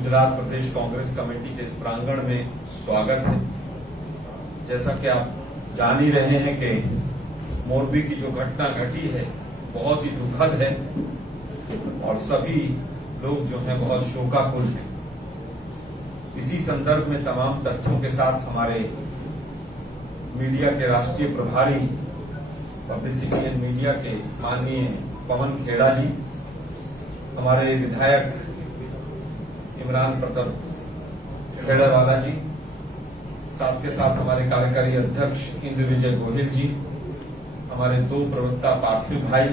गुजरात प्रदेश Congress committee के इस प्रांगण में स्वागत है। जैसा कि आप जान ही रहे हैं कि मोरबी की जो घटना घटी है बहुत ही दुखद है और सभी लोग जो हैं बहुत शोकाकुल हैं। इसी संदर्भ में तमाम तथ्यों के साथ हमारे मीडिया के राष्ट्रीय प्रभारी पब्लिसिटी एंड मीडिया के माननीय पवन खेड़ा जी, हमारे विधायक इमरान प्रताप खेड़ावाला जी, साथ के साथ हमारे कार्यकारी अध्यक्ष इंद्र विजय गोहिल जी, हमारे दो प्रवक्ता पार्थिव भाई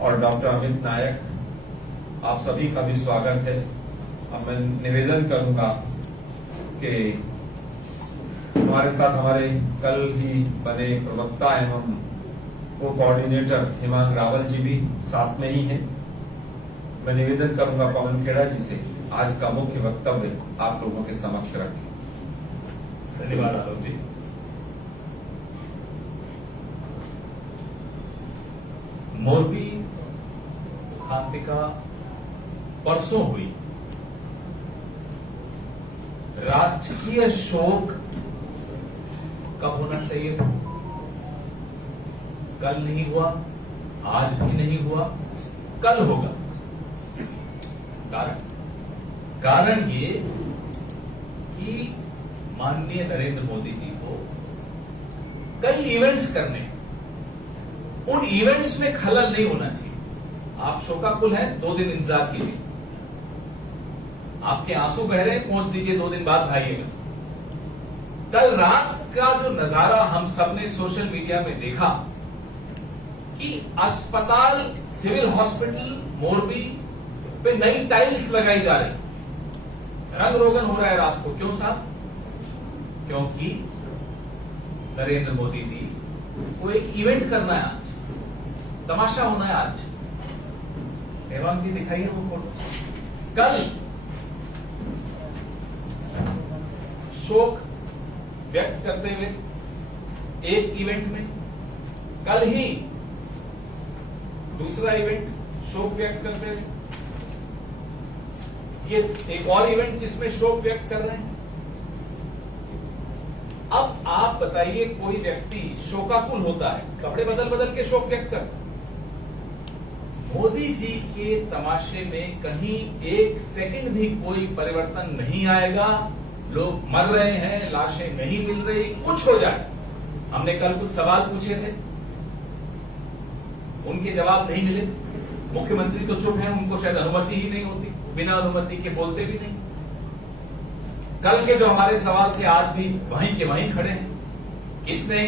और डॉक्टर अमित नायक, आप सभी का भी स्वागत है। अब मैं निवेदन करूंगा कि हमारे साथ हमारे कल ही बने प्रवक्ता एवं को कोऑर्डिनेटर हिमांग रावल जी भी साथ में ही हैं। मैं निवेदन करूंगा पवन खेड़ा जी से आज का मुख्य वक्तव्य आप लोगों के समक्ष रखें। धन्यवाद आलोक जी। मोरबी दुखांतिका परसों हुई। राजकीय शोक कब होना चाहिए था? कल नहीं हुआ, आज भी नहीं हुआ, कल होगा। कारण ये कि माननीय नरेंद्र मोदी जी को कई इवेंट्स करने, उन इवेंट्स में खलल नहीं होना चाहिए। आप शोकाकुल हैं, 2 दिन इंतजार कीजिए। आपके आंसू बह रहे हैं, पहुंच दीजिए, 2 दिन बाद भाइएगा। कल रात का जो नजारा हम सबने सोशल मीडिया में देखा कि अस्पताल सिविल हॉस्पिटल मोरबी पे नई टाइल्स लगाई जा रही, रंग रोगन हो रहा है रात को। क्यों साहब? क्योंकि नरेंद्र मोदी जी को एक इवेंट करना है, आज तमाशा होना है। आज हेमंत जी दिखाइए वो फोटो। कल शोक व्यक्त करते हुए एक इवेंट में, कल ही दूसरा इवेंट शोक व्यक्त करते हुए, ये एक और इवेंट जिसमें शोक व्यक्त कर रहे हैं। अब आप बताइए, कोई व्यक्ति शोकाकुल होता है, कपड़े बदल बदल के शोक व्यक्त करता है। मोदी जी के तमाशे में कहीं एक सेकंड भी कोई परिवर्तन नहीं आएगा। लोग मर रहे हैं, लाशें नहीं मिल रही, कुछ हो जाए। हमने कल कुछ सवाल पूछे थे, उनके जवाब नहीं मिले। मुख्यमंत्री तो चुप हैं, उनको शायद अनुमति ही नहीं होती, बिना अनुमति के बोलते भी नहीं। कल के जो हमारे सवाल थे आज भी वहीं के वहीं खड़े हैं। किसने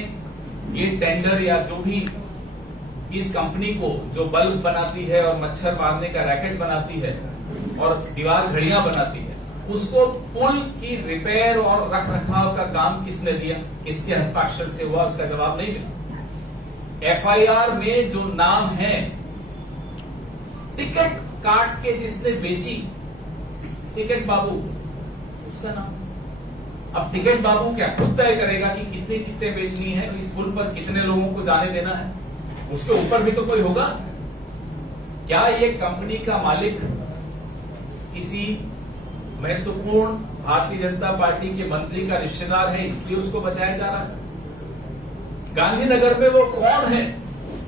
ये टेंडर या जो भी इस कंपनी को जो बल्ब बनाती है और मच्छर मारने का रैकेट बनाती है और दीवार घड़ियां बनाती है, उसको पुल की रिपेयर और रख रखाव का काम किसने दिया, किसके हस्ताक्षर से हुआ, उसका जवाब नहीं मिला। एफआईआर में जो नाम है, टिकट काट के जिसने बेची, टिकट बाबू, उसका नाम। अब टिकट बाबू क्या खुद तय करेगा कि कितने कितने बेचनी है, इस पुल पर कितने लोगों को जाने देना है? उसके ऊपर भी तो कोई होगा। क्या ये कंपनी का मालिक किसी महत्वपूर्ण भारतीय जनता पार्टी के मंत्री का रिश्तेदार है, इसलिए उसको बचाया जा रहा है? गांधीनगर में वो कौन है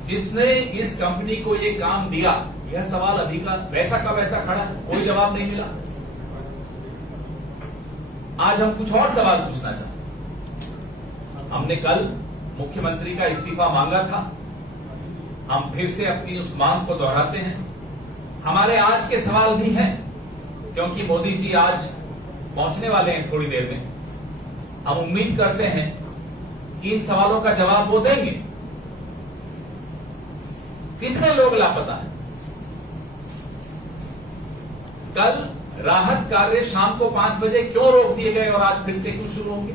जिसने इस कंपनी को ये काम दिया? यह सवाल अभी का वैसा खड़ा, कोई जवाब नहीं मिला। आज हम कुछ और सवाल पूछना चाहते। हमने कल मुख्यमंत्री का इस्तीफा मांगा था, हम फिर से अपनी उस मांग को दोहराते हैं। हमारे आज के सवाल भी हैं, क्योंकि मोदी जी आज पहुंचने वाले हैं थोड़ी देर में। हम उम्मीद करते हैं कि इन सवालों का जवाब वो देंगे। कितने लोग लापता हैं? कल राहत कार्य शाम को 5 बजे क्यों रोक दिए गए और आज फिर से क्यों शुरू होंगे?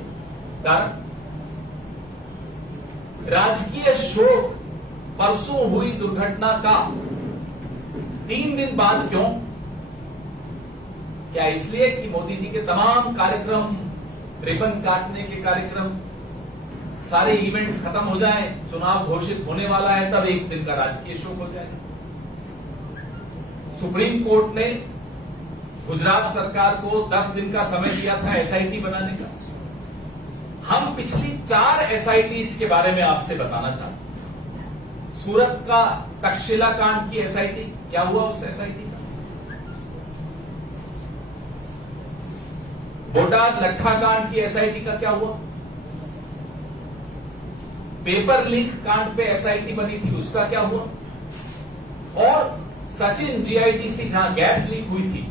कारण राजकीय शोक परसों हुई दुर्घटना का 3 दिन बाद क्यों? क्या इसलिए कि मोदी जी के तमाम कार्यक्रम, रिबन काटने के कार्यक्रम, सारे इवेंट्स खत्म हो जाए, चुनाव घोषित होने वाला है, तब एक दिन का राजकीय शोक हो जाएगा? सुप्रीम कोर्ट ने गुजरात सरकार को 10 दिन का समय दिया था एसआईटी बनाने का। हम पिछली 4 एसआईटीज के बारे में आपसे बताना चाहते हैं। सूरत का तक्षशिला कांड की एसआईटी, क्या हुआ उस एसआईटी का? बोटाद लट्ठा कांड की एसआईटी का क्या हुआ? पेपर लीक कांड पे एसआईटी बनी थी, उसका क्या हुआ? और सचिन जीआईडीसी जहां गैस लीक हुई थी,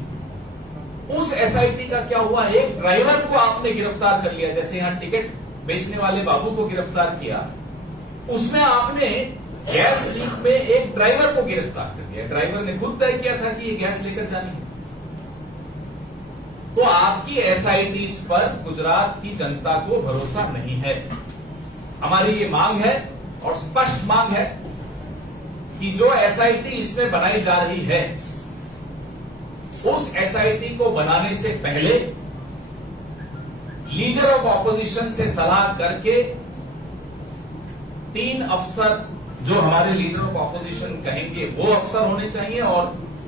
उस एसआईटी का क्या हुआ? एक ड्राइवर को आपने गिरफ्तार कर लिया, जैसे यहां टिकट बेचने वाले बाबू को गिरफ्तार किया, उसमें आपने गैस लीक में एक ड्राइवर को गिरफ्तार कर लिया। ड्राइवर ने खुद तय किया था कि ये गैस लेकर जानी है। तो आपकी एसआईटीज पर गुजरात की जनता को भरोसा नहीं है। हमारी ये मांग है और स्पष्ट मांग है कि जो एसआईटी इसमें बनाई जा रही है, उस एसआईटी को बनाने से पहले लीडर ऑफ ऑपोजिशन से सलाह करके 3 अफसर जो हमारे लीडर ऑफ ऑपोजिशन कहेंगे वो अफसर होने चाहिए, और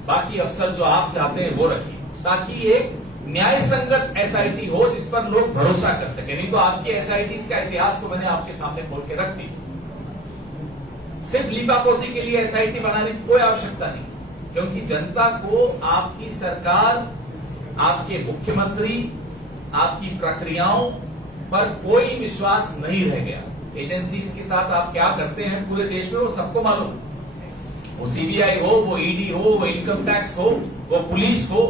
बाकी अफसर जो आप चाहते हैं वो रखिए, ताकि एक न्याय संगत एसआईटी हो जिस पर लोग भरोसा कर सके। नहीं तो आपकी एसआईटीज का इतिहास तो मैंने आपके सामने खोल के रख दिया। सिर्फ लीपापोती के लिए एसआईटी बनाने की कोई आवश्यकता नहीं, क्योंकि जनता को आपकी सरकार, आपके मुख्यमंत्री, आपकी प्रक्रियाओं पर कोई विश्वास नहीं रह गया। एजेंसीज के साथ आप क्या करते हैं पूरे देश में वो सबको मालूम, वो सीबीआई हो, वो ईडी हो, वो इनकम टैक्स हो, वो पुलिस हो।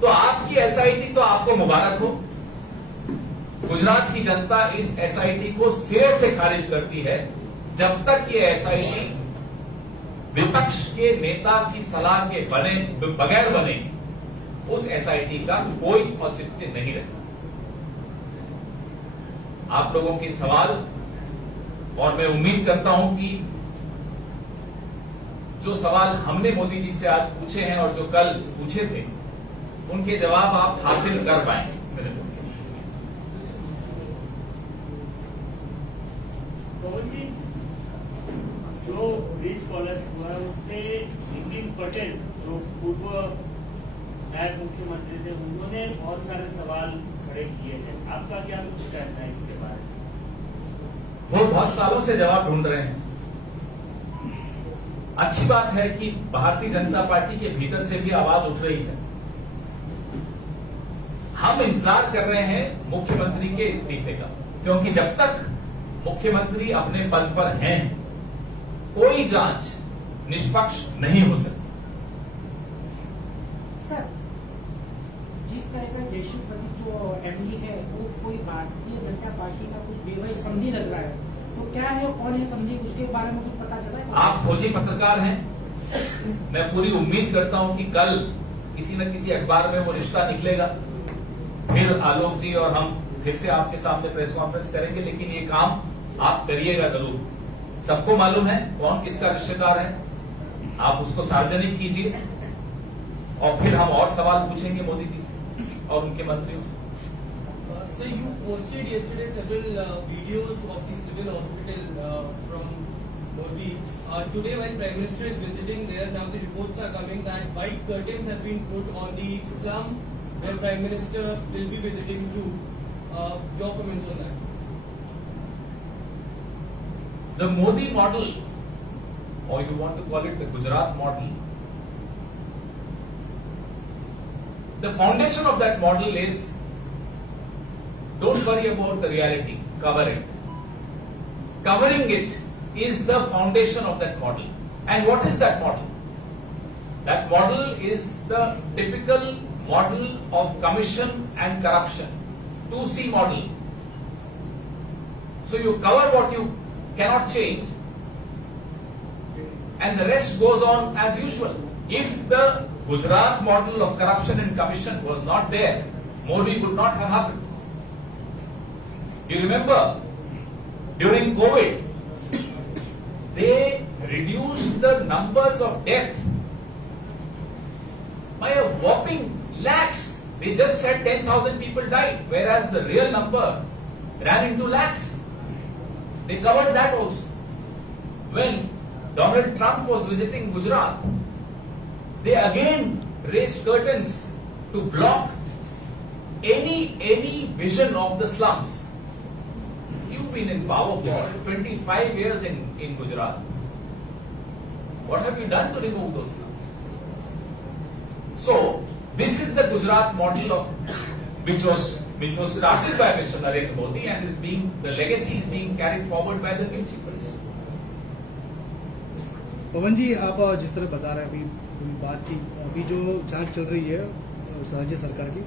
तो आपकी एसआईटी तो आपको मुबारक हो। गुजरात की जनता इस एसआईटी को सिरे से खारिज करती है। जब तक ये एसआईटी विपक्ष के नेता की सलाह के बगैर बने, उस एसआईटी का कोई औचित्य नहीं रहता। आप लोगों के सवाल, और मैं उम्मीद करता हूं कि जो सवाल हमने मोदी जी से आज पूछे हैं और जो कल पूछे थे, उनके जवाब आप हासिल कर पाएंगे। जो ब्रिज कॉलेज हुआ है उसमें नितिन पटेल जो पूर्व नायब मुख्यमंत्री थे, उन्होंने बहुत सारे सवाल खड़े किए हैं। आपका क्या कुछ कहना है इसके बारे में? वो बहुत सालों से जवाब ढूंढ रहे हैं। अच्छी बात है कि भारतीय जनता पार्टी के भीतर से भी आवाज उठ रही है। हम इंतजार कर रहे हैं मुख्यमंत्री के इस्तीफे का, क्योंकि जब तक मुख्यमंत्री अपने पद पर हैं, कोई जांच निष्पक्ष नहीं हो सकती। सर, जिस तरह का जयशुपति जो एमडी है वो कोई भारतीय जनता पार्टी का कुछ बेवजह समझी लग रहा है, तो क्या है, कौन है समझी, उसके बारे में कुछ पता चला है? आप खोजी पत्रकार हैं, मैं पूरी उम्मीद करता हूं कि कल किसी न किसी अखबार में वो रिश्ता निकलेगा। फिर आलोक जी और हम फिर से आपके सामने प्रेस कॉन्फ्रेंस करेंगे, लेकिन ये काम आप करिएगा जरूर। सबको मालूम है कौन किसका रिश्तेदार है, आप उसको सार्वजनिक कीजिए, और फिर हम और सवाल पूछेंगे मोदी जी से और उनके मंत्रियों से। Sir, you posted yesterday several videos of the civil hospital from Morbi. Today, while Prime Minister is visiting there, now the reports are coming that white curtains have been put on the slum where Prime Minister will be visiting too. Your comments on that? The Modi model, or you want to call it the Gujarat model, the foundation of that model is don't worry about the reality, cover it. Covering it is the foundation of that model. And what is that model? That model is the typical model of commission and corruption, 2C model. So you cover what you cannot change, and the rest goes on as usual. If the Gujarat model of corruption and commission was not there, Modi would not have happened. You remember, during COVID, they reduced the numbers of deaths by a whopping lakhs. They just said 10,000 people died, whereas the real number ran into lakhs. They covered that also. When Donald Trump was visiting Gujarat, they again raised curtains to block any vision of the slums. You've been in power for 25 years in Gujarat. What have you done to remove those slums? So this is the Gujarat model which was started by Mr. Narendra Modi and the legacy is being carried forward by the new chief minister. पवन जी, आप जिस तरह बता रहे हैं अभी बात की, अभी जो जांच चल रही है राज्य सरकार की,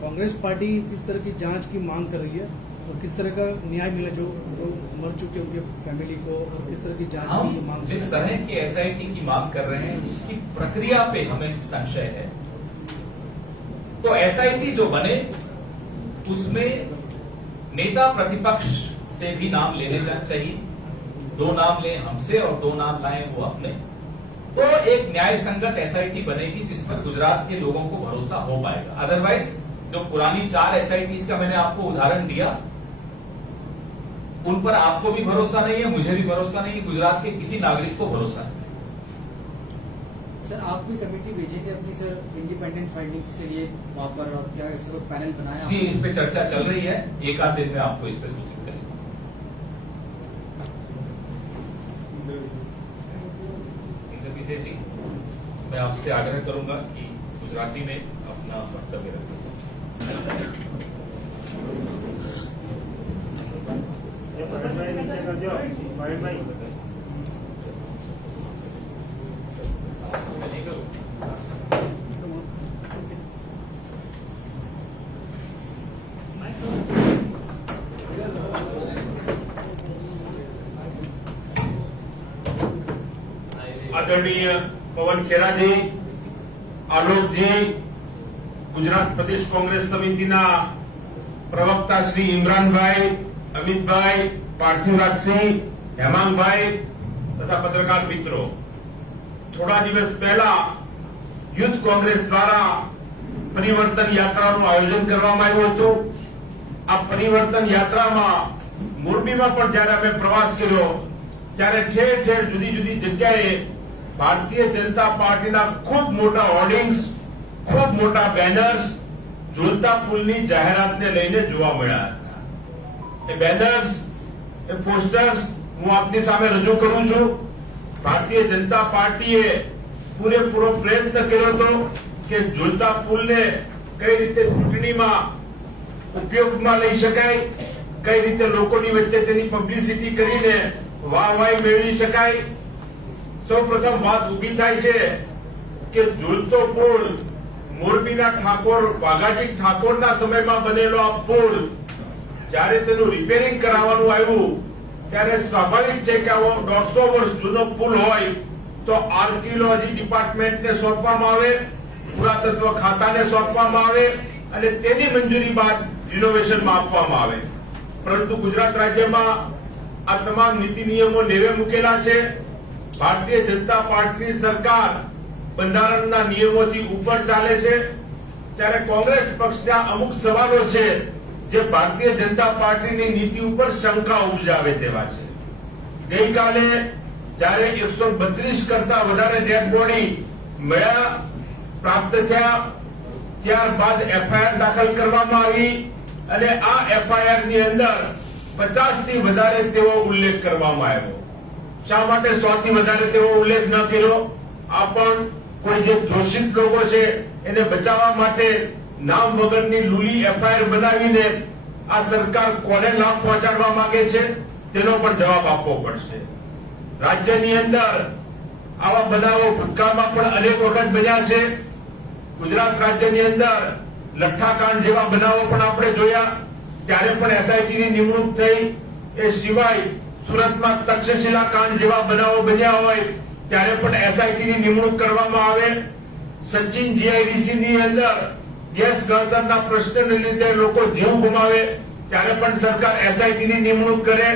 कांग्रेस पार्टी किस तरह की जांच की मांग कर रही है और किस तरह का न्याय मिले जो मर चुके उनके फैमिली को, और किस तरह की जांच की हम मांग जिस तरह की एसआईटी की मांग कर रहे हैं उसकी प्रक्रिया पे हमें संशय है। तो एसआईटी जो बने उसमें नेता प्रतिपक्ष से भी नाम लेने चाहिए, 2 नाम लें हमसे और 2 नाम लाएं वो अपने, तो एक न्याय संगत एसआईटी बनेगी जिस पर गुजरात के लोगों को भरोसा हो पाएगा। अदरवाइज जो पुरानी 4 एसआईटीज का मैंने आपको उदाहरण दिया, उन पर आपको भी भरोसा नहीं है, मुझे भी भरोसा नहीं है, गुजरात के किसी नागरिक को भरोसा नहीं है। सर, आप भी कमेटी भेजेंगे अपनी सर इंडिपेंडेंट फाइंडिंग्स के लिए वहां पर, और क्या इसका पैनल बनाया? जी, इस पे चर्चा चल रही है, 1 आध दिन में आपको इस पे सूचित करेंगे। जी, मैं आपसे आग्रह करूंगा कि गुजराती में अपना वक्तव्य रखें। आदरणीय पवन खेरा जी, आलोक जी, गुजरात प्रदेश कांग्रेस समितिना प्रवक्ता श्री इमरानभाई, अमितभाई, पार्थिवराजसिंह, हेमांगभाई तथा पत्रकार मित्रों, थोड़ा दिवस पहला युद्ध कांग्रेस द्वारा परिवर्तन यात्राનું આયોજન કરવામાં આવ્યું હતું। આ પરિવર્તન યાત્રામાં મોરબીમાં પણ જ્યારે અમે પ્રવાસ કર્યો ત્યારે ઠેર ઠેર જુદી જુદી જગ્યાએ ભારતીય જનતા પાર્ટીના ખૂબ મોટા હોર્ડિંગ્સ, ખૂબ મોટા બેનર્સ ઝૂલતા પુલની જાહેરાતને લઈને જોવા મળ્યા હતા। એ બેનર્સ, એ પોસ્ટર્સ હું આપની સામે રજૂ કરું છું। ભારતીય જનતા પાર્ટીએ પૂરેપૂરો પ્રયત્ન કર્યો હતો કે ઝૂલતા પુલને કઈ રીતે ચૂંટણીમાં ઉપયોગમાં લઈ શકાય, કઈ રીતે લોકોની વચ્ચે તેની પબ્લિસિટી કરીને વાહવાહી મેળવી શકાય। સૌપ્રથમ વાત ઉભી થાય છે કે ઝૂલતો પુલ મોરબીના ઠાકોર વાઘાજી ઠાકોરના સમયમાં બનેલો આ પુલ જ્યારે તેનું રિપેરિંગ કરાવવાનું આવ્યું ત્યારે સ્વાભાવિક છે કે આવો 150 વર્ષ જૂનો પુલ હોય તો આર્કિયોલોજી ડિપાર્ટમેન્ટને સોંપવામાં આવે, પુરાતત્વ ખાતાને સોંપવામાં આવે અને તેની મંજૂરી બાદ રિનોવેશનમાં આપવામાં આવે। પરંતુ ગુજરાત રાજ્યમાં આ તમામ નીતિ નિયમો નેવે મૂકેલા છે। ભારતીય જનતા પાર્ટીની સરકાર બંધારણના નિયમોથી ઉપર ચાલે છે, ત્યારે કોંગ્રેસ પક્ષના અમુક સવાલો છે જે ભારતીય જનતા પાર્ટીની નીતિ ઉપર શંકા ઉપજાવે તેવા છે। ગઈકાલે જ્યારે 132 કરતા વધારે ડેડ બોડી મળ્યા, પ્રાપ્ત થયા, ત્યારબાદ એફઆઈઆર દાખલ કરવામાં આવી અને આ એફઆઈઆર ની અંદર 50 થી વધારે તેવો ઉલ્લેખ કરવામાં આવ્યો। શા માટે 100 થી વધારે તેવો ઉલ્લેખ ન કર્યો? આ પણ કોઈ જે દોષિત લોકો છે એને બચાવવા માટે નામ વગરની લૂલી એફઆઈઆર બનાવીને આ સરકાર કોને લાભ પહોંચાડવા માંગે છે તેનો પણ જવાબ આપવો પડશે। રાજ્યની અંદર આવા બનાવો ભૂતકાળમાં પણ અનેક વખત બન્યા છે। ગુજરાત રાજ્યની અંદર લઠ્ઠાકાંડ જેવા બનાવો પણ આપણે જોયા, ત્યારે પણ એસઆઈટીની નિમણૂક થઈ। એ સિવાય સુરતમાં તક્ષશિલા કાંડ જેવા બનાવો બન્યા હોય ત્યારે પણ એસઆઈટીની નિમણૂક કરવામાં આવે। સચિન જીઆઈડીસી ની અંદર ગેસ ગળતરના પ્રશ્નને લીધે લોકો જીવ ગુમાવે ત્યારે પણ સરકાર એસઆઈટીની નિમણૂક કરે।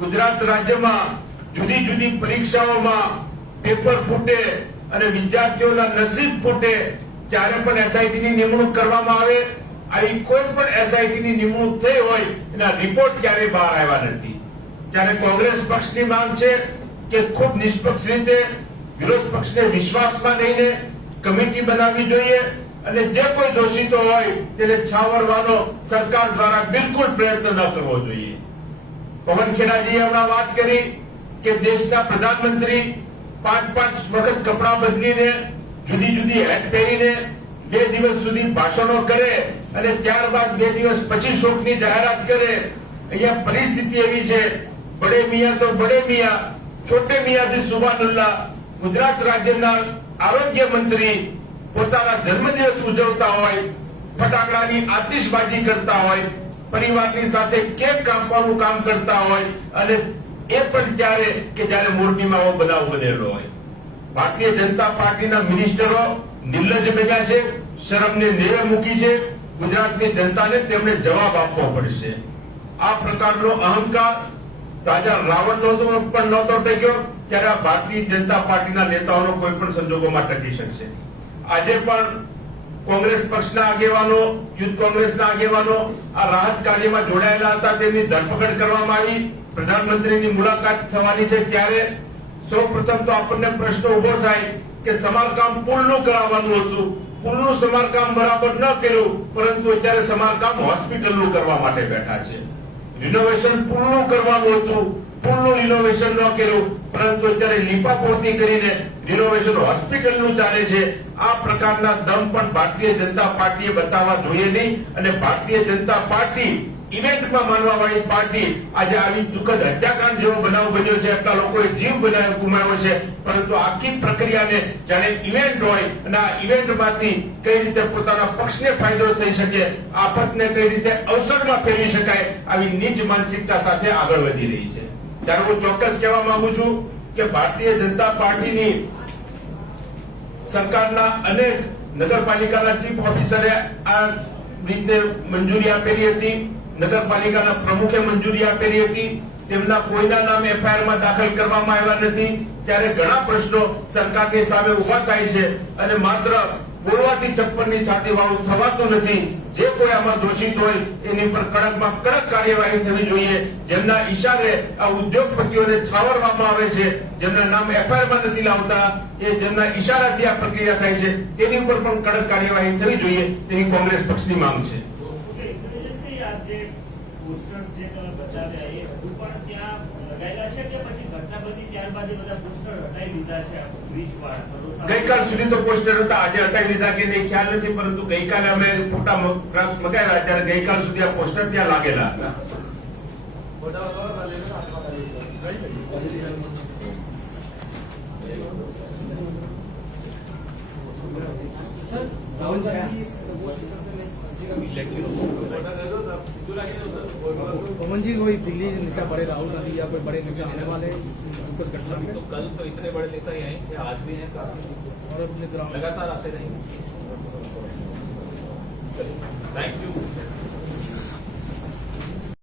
ગુજરાત રાજ્યમાં જુદી જુદી પરીક્ષાઓમાં પેપર ફૂટે અને વિદ્યાર્થીઓના નસીબ ફૂટે ત્યારે પણ એસઆઈટીની નિમણૂક કરવામાં આવે। આવી કોઈ પણ એસઆઈટીની નિમણૂક થઈ હોય એના રિપોર્ટ ક્યારેય બહાર આવ્યા નથી। ત્યારે કોંગ્રેસ પક્ષની માંગ છે કે ખૂબ નિષ્પક્ષ રીતે વિરોધ પક્ષને વિશ્વાસમાં લઈને કમિટી બનાવવી જોઈએ અને જે કોઈ દોષિતો હોય તેને છાવરવાનો સરકાર દ્વારા બિલકુલ પ્રયત્ન ન કરવો જોઈએ. પવન ખેરાજીએ હમણાં વાત કરી કે દેશના પ્રધાનમંત્રી 5-5 વખત કપડાં બદલીને જુદી જુદી હેટ પહેરીને 2 દિવસ સુધી ભાષણો કરે અને ત્યારબાદ 2 દિવસ પછી શોકની જાહેરાત કરે. અહીંયા પરિસ્થિતિ એવી છે, બડે મિયા તો બડે મિયા, છોટે મિયા ભી સુભાનલ્લાહ. ગુજરાત રાજ્યના આરોગ્ય મંત્રી પોતાના જન્મદિવસ ઉજવતા હોય, ફટાકડાની આતિશબાજી કરતા હોય, પરિવારની સાથે કેક કાપવાનું કામ કરતા હોય અને એ પણ ત્યારે કે જ્યારે મોરબીમાં આવો બનાવ બનેલો હોય. ભારતીય જનતા પાર્ટીના મિનિસ્ટરો નિર્લજ્જ બન્યા છે, શરમને નેવે મૂકી છે. ગુજરાતની જનતાને તેમને જવાબ આપવો પડશે. આ પ્રકારનો અહંકાર રાજા રાવણનો પણ નહોતો ટક્યો, ત્યારે આ ભારતીય જનતા પાર્ટીના નેતાઓનો કોઈ પણ સંજોગોમાં ટકી શકશે. આજે પણ કોંગ્રેસ પક્ષના આગેવાનો, યુથ કોંગ્રેસના આગેવાનો આ રાહત કાર્યમાં જોડાયેલા હતા, તેમની ધરપકડ કરવામાં આવી. પ્રધાનમંત્રીની મુલાકાત થવાની છે ત્યારે સૌપ્રથમ તો આપણને પ્રશ્ન ઉભો થાય કે સમારકામ પુલનું કરાવવાનું હતું, પુલનું સમારકામ બરાબર ન કર્યું, પરંતુ અત્યારે સમારકામ હોસ્પિટલનું કરવા માટે બેઠા છે. રિનોવેશન પુલનું કરવાનું હતું, પુલનું રિનોવેશન ન કર્યું, પરંતુ અત્યારે લીપાપોતી કરીને રિનોવેશન હોસ્પિટલનું ચાલે છે. આ પ્રકારના દમ પણ ભારતીય જનતા પાર્ટીએ બતાવવા જોઈએ નહીં અને ભારતીય જનતા પાર્ટી ઇવેન્ટમાં માનવા વાળી પાર્ટી આજે આવી દુઃખદ હત્યાકાંડ જેવો બનાવ બન્યો છે, એટલા લોકોએ જીવ ગુમાવ્યો છે, પરંતુ આખી પ્રક્રિયાને જ્યારે ઇવેન્ટ હોય અને આ ઇવેન્ટમાંથી કઈ રીતે પોતાના પક્ષને ફાયદો થઈ શકે, આફતને કઈ રીતે અવસરમાં ફેરવી શકાય, આવી નીચ માનસિકતા સાથે આગળ વધી રહી છે. ત્યારે હું ચોક્કસ કહેવા માંગુ છું કે ભારતીય જનતા પાર્ટીની સરકારના અનેક નગરપાલિકાના ચીફ ઓફિસરે આ રીતે મંજૂરી આપેલી હતી, નગરપાલિકાના પ્રમુખે મંજૂરી આપેલી હતી, તેમના કોઈના નામ એફઆઈઆરમાં દાખલ કરવામાં આવ્યા નથી. ત્યારે ઘણા પ્રશ્નો સરકારની સામે ઉભા થાય છે અને માત્ર બોલવાથી ચપ્પલની છાતી વાળું થવાતું નથી. જે કોઈ આમાં દોષિત હોય એની પર કડકમાં કડક કાર્યવાહી થવી જોઈએ. જેમના ઈશારે આ ઉદ્યોગપતિઓને છાવરવામાં આવે છે, જેમના નામ એફઆઈઆરમાં નથી લાવતા, એ જેમના ઈશારાથી આ પ્રક્રિયા થાય છે, તેની ઉપર પણ કડક કાર્યવાહી થવી જોઈએ, તેની કોંગ્રેસ પક્ષની માંગ છે. પોસ્ટર્સ જે તમે બતાવ્યા એ હજુ પણ ત્યાં લગાયેલા છે કે પછી ઘટના બધી ત્યારબાદ એ બધા પોસ્ટર હટાવી દીધા છે બ્રિજ વાળા? ગઈકાલ સુધી તો પોસ્ટર હતા, આજે હટાવી દીધા કે નહીં ખ્યાલ નથી, પરંતુ ગઈકાલે અમે ફોટા મગાવ્યા ત્યારે ગઈકાલ સુધી આ પોસ્ટર ત્યાં લાગેલા હતા. सर राहुल गांधी पवन जी कोई दिल्ली नेता बड़े राहुल गांधी या कोई बड़े नेता आने वाले दुखद घटना में? तो कल तो इतने बड़े नेता ही आए थे, आज भी हैं काफी, और अपने ग्राउंड लगातार आते रहेंगे. Thank you.